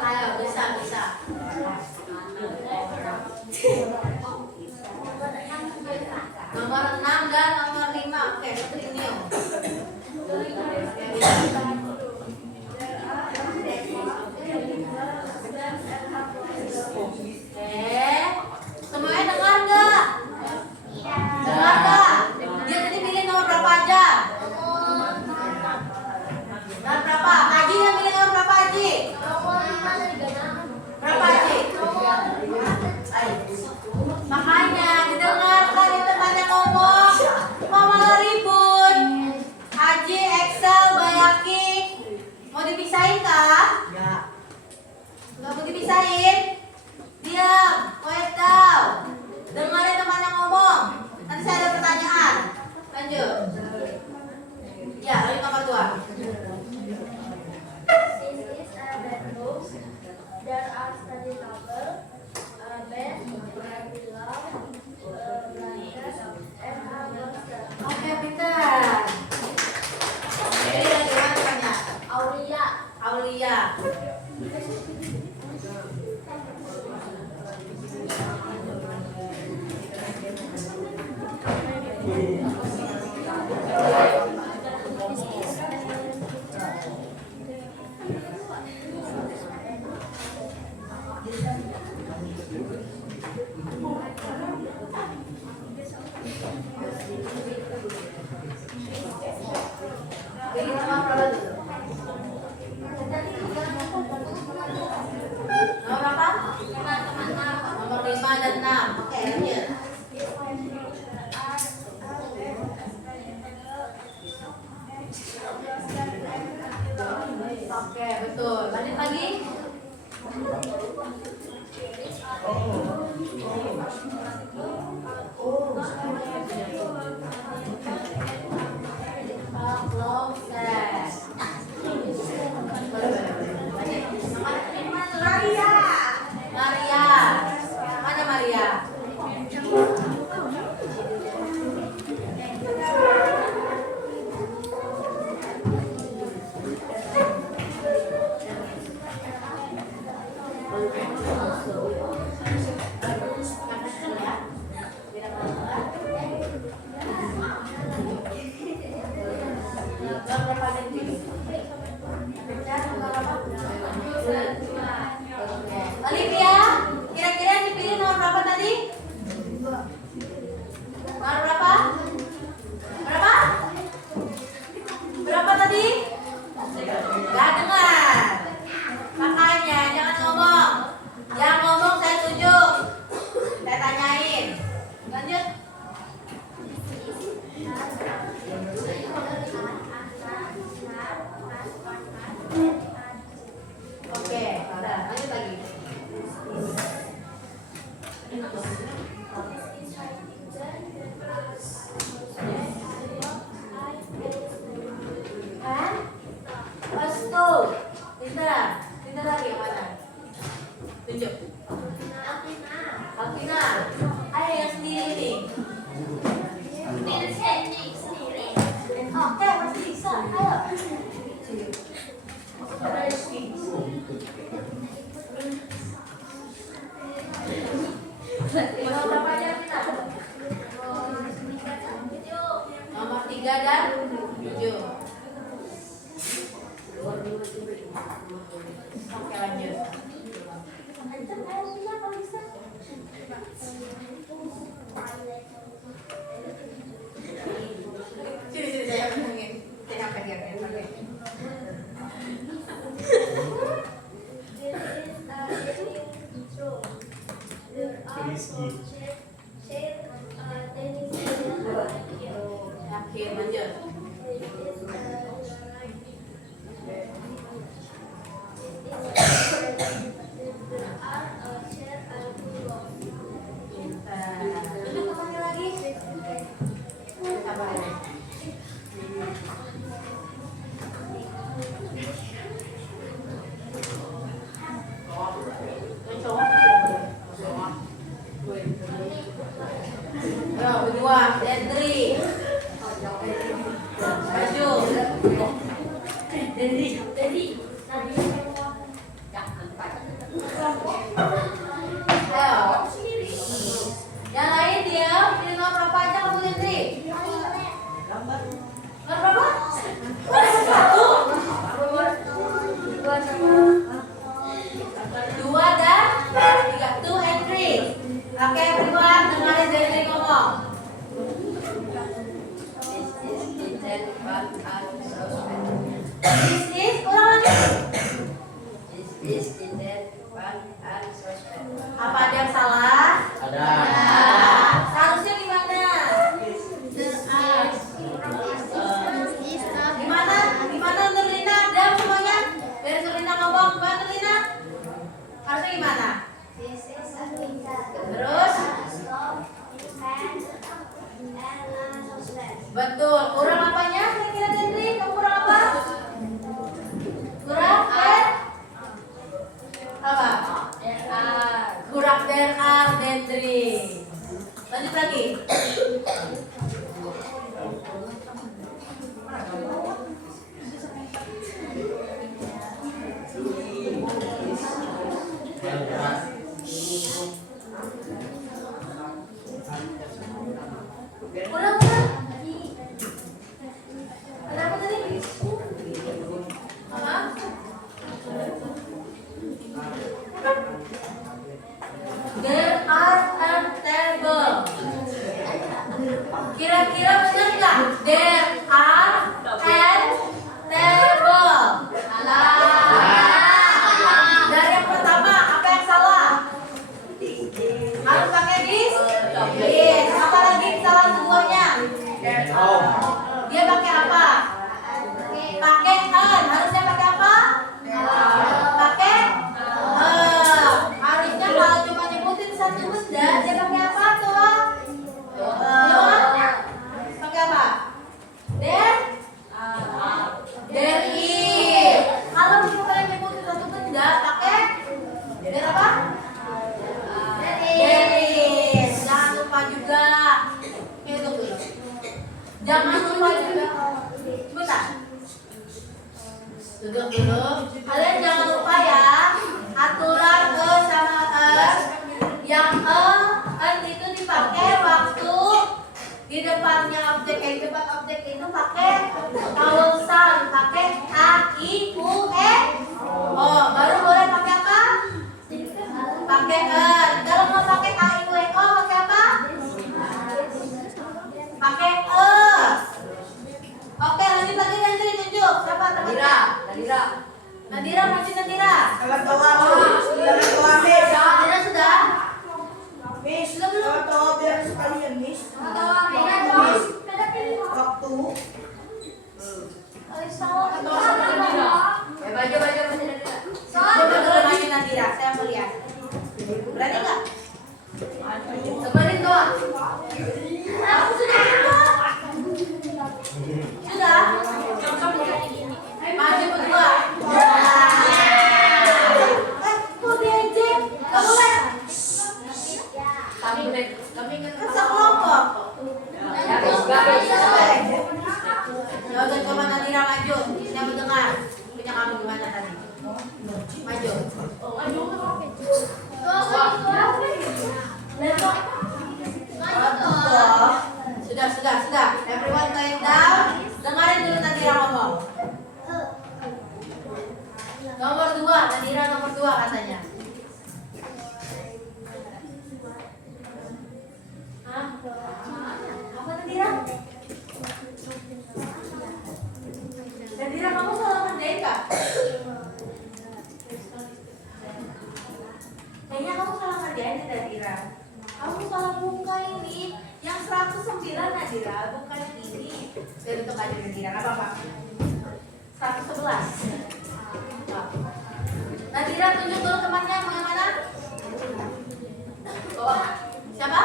Ayo, bisa. Nomor 6 dan nomor 5. Oke, continue. Semuanya dengar nggak? Dengar nggak? Dia tadi pilih nomor berapa aja? Nomor berapa? Haji yang pilih nomor berapa Haji? Berapa Haji? Ayo. Makanya didengarkan itu banyak ngomong. Mau malah ribut. Haji, Excel, Bayaki. Mau dipisahin kah? ya. Nggak mau dipisahin? Diam, quiet down. Dengarin teman yang ngomong. Nanti saya ada pertanyaan. Lanjut. Ya, lanjut nomor 2. This is a bedroom. There are study table, a bed, a pillow, a blanket, and a bolster. Oke, pintar. Jadi lagi mana temannya? Aulia. Pilih nomor berapa dulu? Nomor berapa? Nomor 5 dan 6. Oke, lanjut. Oke, betul. Lanjut lagi. Olivia, kira-kira dipilih nomor berapa tadi? Nomor berapa? Berapa? Berapa tadi? Gak dengar. Makanya jangan ngomong. Yang ngomong saya tunjuk. Saya tanyain. Lanjut. Oke, udah lanjut lagi. Kan? Pastu. Pintar. Pintar lagi yang mana? Tunjuk. Alvina. Ayo yang sendiri nih. Oke, masih bisa. Ayo. Nomor berapa aja kita? Nomor 3 dan 7. Oke, lanjut. Sini saya pegangin. Saya pegangin. Oke, lanjut. Duduk kembali lagi. Sabar. Yo, kedua, Dendri. Maju. Dendri. Ayo. Yang lain dia pilih nomor berapa aja kamu Dendri? Nomor berapa? Satu. Dua dan 3. 2 and 3. Oke, everyone, dengarin Dendri ngomong. This is ulang lagi. Apa ada yang salah? Ada. Seharusnya gimana? Gimana Nurlina? Diam semuanya. Dari Nurlina ngomong, gimana Nurlina? Harusnya gimana? Terus? Betul. Kurang apanya? Kira-kira Dendri, kamu kurang apa? Kurang apa? Kurang Dendri. Lanjut lagi. Kurang. Kenapa tadi? Apa? There are a table. Kira-kira benar nggak? There are an table. Dari yang pertama, apa yang salah? Harus pakai this? Yes. Apa lagi kesalahan keduanya? Dia pakai apa? Pakai an. Harusnya pakai apa? Pakai harusnya kalau cuma nyebutin satu benda, dia pakai apa tuh? Pakai apa? There is. Kalau cuma nyebutin satu benda, pakai there apa? There is. Jangan lupa juga. Hitung dulu. Jangan lupa juga. Sebentar. Duduk dulu. Kalian jangan lupa ya aturan ke I, U, E. Oh, baru boleh pakai apa? Pakai en. Kalau mau pakai A, I, U, E, O pakai apa? Pakai e. Oke, lanjut lagi nanti tunjuk. Siapa teman? Nadira, masih Nadira. Nadira sudah? Miss, Sudah belum? tahu biar sekalian, Miss. Waktu. Coba dulu lagi Nadira, saya mau lihat. Berani nggak? Sebarin doang. Aku sudah berdua. Sudah? Maju berdua. Kok diajak? Nggak boleh. Kami kan sekelompok. Ya udah coba Nadira maju. Saya mau dengar. Punya kamu gimana tadi? Maju. Sudah. Everyone quiet down. Dengarin dulu Nadira ngomong. Nomor 2, Nadira nomor 2 katanya. Hah? Apa Nadira? Nadira, kamu salah ngerjain kak? Kayaknya kamu salah ngerjain nih Nadira. Kamu salah buka ini. Yang 109 Nadira, bukan yang ini. Saya bentuk aja Nadira, nggak apa-apa. 111. Nadira tunjuk dulu temannya yang mana? Oh, siapa?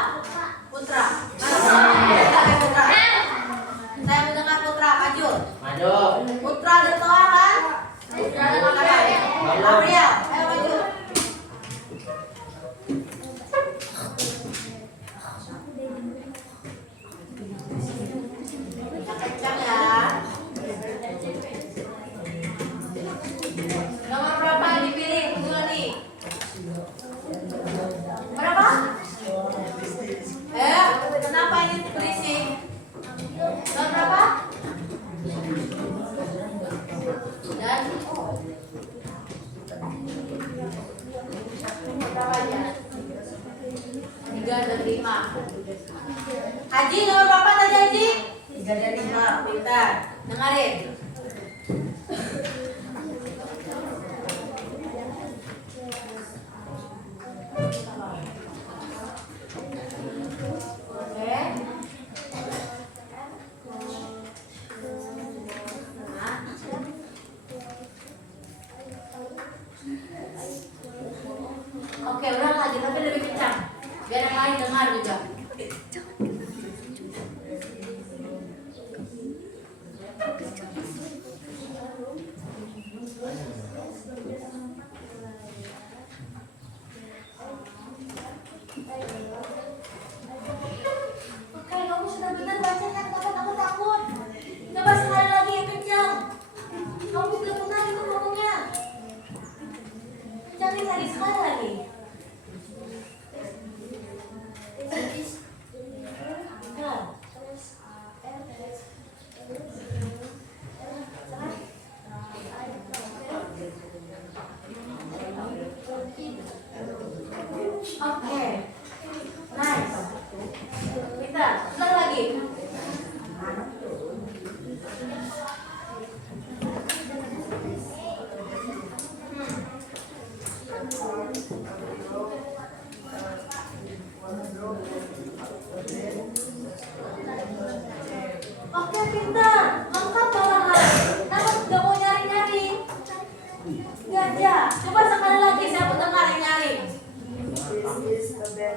Putra. Mana Putra? Saya mendengar Putra, maju. Putra dan Toa kan? Gabriel, ayo maju. Kencang ya. Nomor berapa yang dipilih? Dua nih. Berapa? Kenapa ini berisik? Nomor berapa? Dan berapa aja? 3 dan 5. Haji nomor berapa tadi Haji? 3 dan 5. Pintar. Dengarin. Oke, ulang lagi tapi lebih kencang. Biar yang lain dengar juga. Oke, kamu sudah benar bacanya, kenapa kamu takut? Coba sekali lagi yang kencang. Kamu sudah benar itu ngomongnya. Kencangin lagi sekali lagi. Oke, nice. Kita ulang lagi. Oke, pintar. Lengkap malahan. Kenapa tidak mau nyari-nyari? Gajah. Coba sekali lagi saya mau dengar yang nyari. This is the best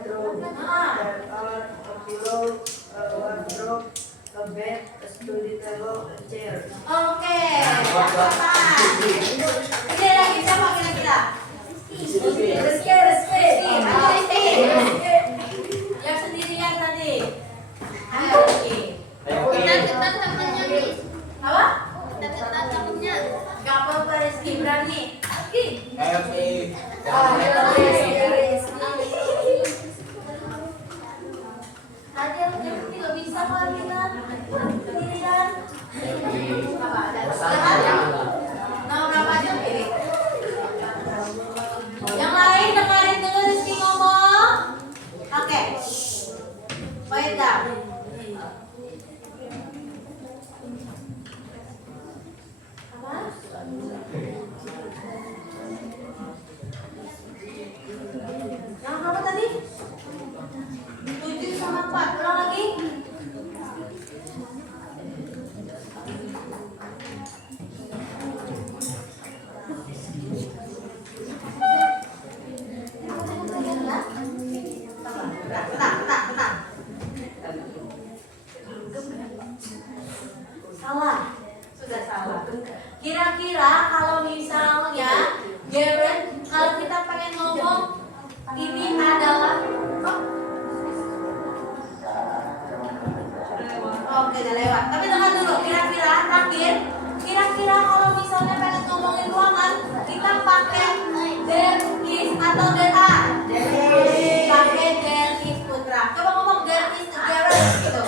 7 sama 4. Ulang lagi. Tenang. Salah. Sudah salah. Kira-kira kalau misalnya Garrett, kalau kita pengen ngomong ini adalah oke, udah lewat. Tapi dengar dulu, kira-kira terakhir, kira-kira kalau misalnya pengen ngomongin ruangan, kita pakai there is atau there are? Pakai there is Putra. Coba ngomong there is Garrett gitu.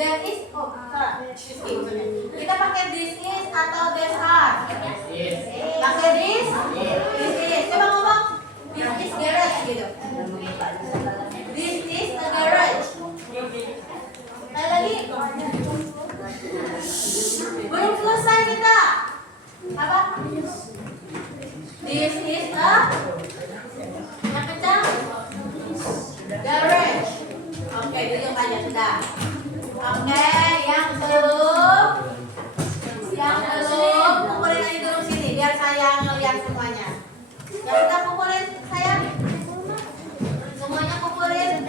There is, oh salah, Rizky maksudnya. Kita pakai this is atau there are? Pakai this is. Coba ngomong this is Garrett gitu. This is a garage. Sekali lagi. Belum selesai kita. Apa? This is a yang kencang garage. Oke, itu yang tanya sudah. Oke, yang belum kumpulin aja dulu sini biar saya ngeliat semuanya. Yang udah kumpulin saya. Semuanya kumpulin.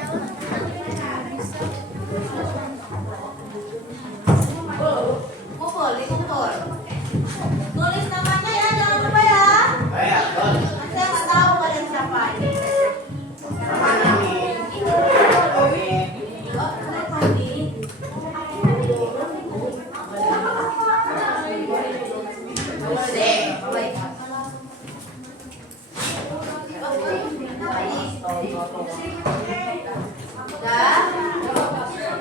Dikumpul. Tulis namanya ya, jangan lupa ya. Nanti saya nggak tahu kalian siapa ini. Oh, kenapa ini? Baik.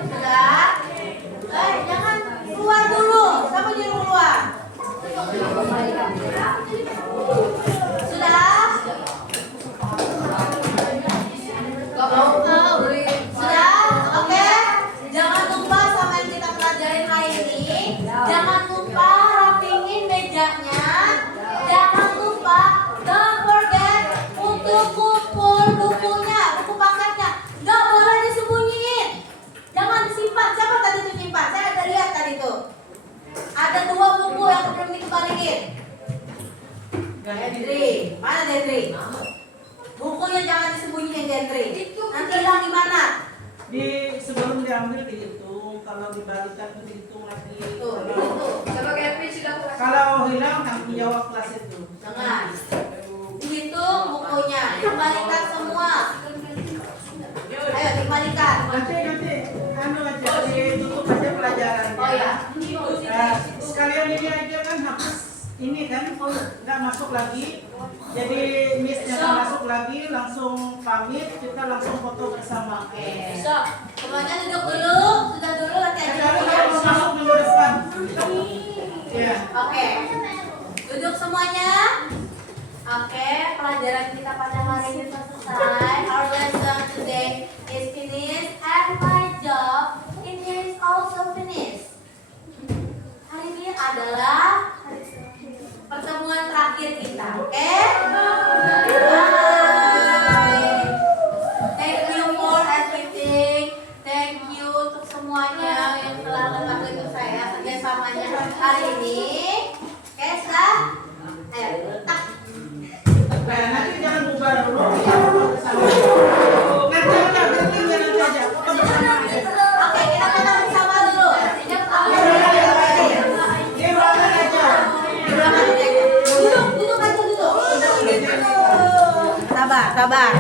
Sudah. Jangan keluar dulu. Kamu jadi keluar. Sudah. Sudah. Oke. Jangan lupa sama yang kita pelajarin hari ini. Jangan lupa rapingin mejanya. Jangan lupa don't forget untuk kumpul bukunya, buku paketnya. Nggak boleh disembunyiin. Jangan disimpan. Siapa tadi tuh simpan? Saya ada lihat tadi tuh. Ada 2 buku yang belum dikembaliin. Dendri, mana Dendri? Bukunya jangan disembunyiin Dendri. Nanti hilang di mana? Di sebelum diambil dihitung, kalau dibalikan itu dihitung lagi. Tuh. Kalau hilang tanggung jawab kelas itu. Jangan. Dihitung bukunya, dikembalikan semua. Ayo dikembalikan. Nanti anu aja ditutup aja pelajarannya. Oh ya. Sekalian ini aja kan hapus ini kan nggak masuk lagi. Jadi missnya nggak masuk lagi, langsung pamit, kita langsung foto bersama. So, semuanya duduk dulu, sudah dulu nanti aja Kalau ya. mau masuk minggu depan. Ya. Oke. Duduk semuanya. Oke, pelajaran kita pada hari ini selesai. Our lesson today is finished and my job it is also finished. Hari ini adalah pertemuan terakhir kita. Oke? Bye. Thank you for everything. Thank you untuk semuanya yang telah membantu saya kerjasamanya hari ini. Oke, sudah? Ayo, tak. Nah, nanti jangan bubar dulu. Nanti aja. Foto bersama aja. Oke, kita foto bersama dulu. Di ruangan aja. Duduk aja duduk. Sabar.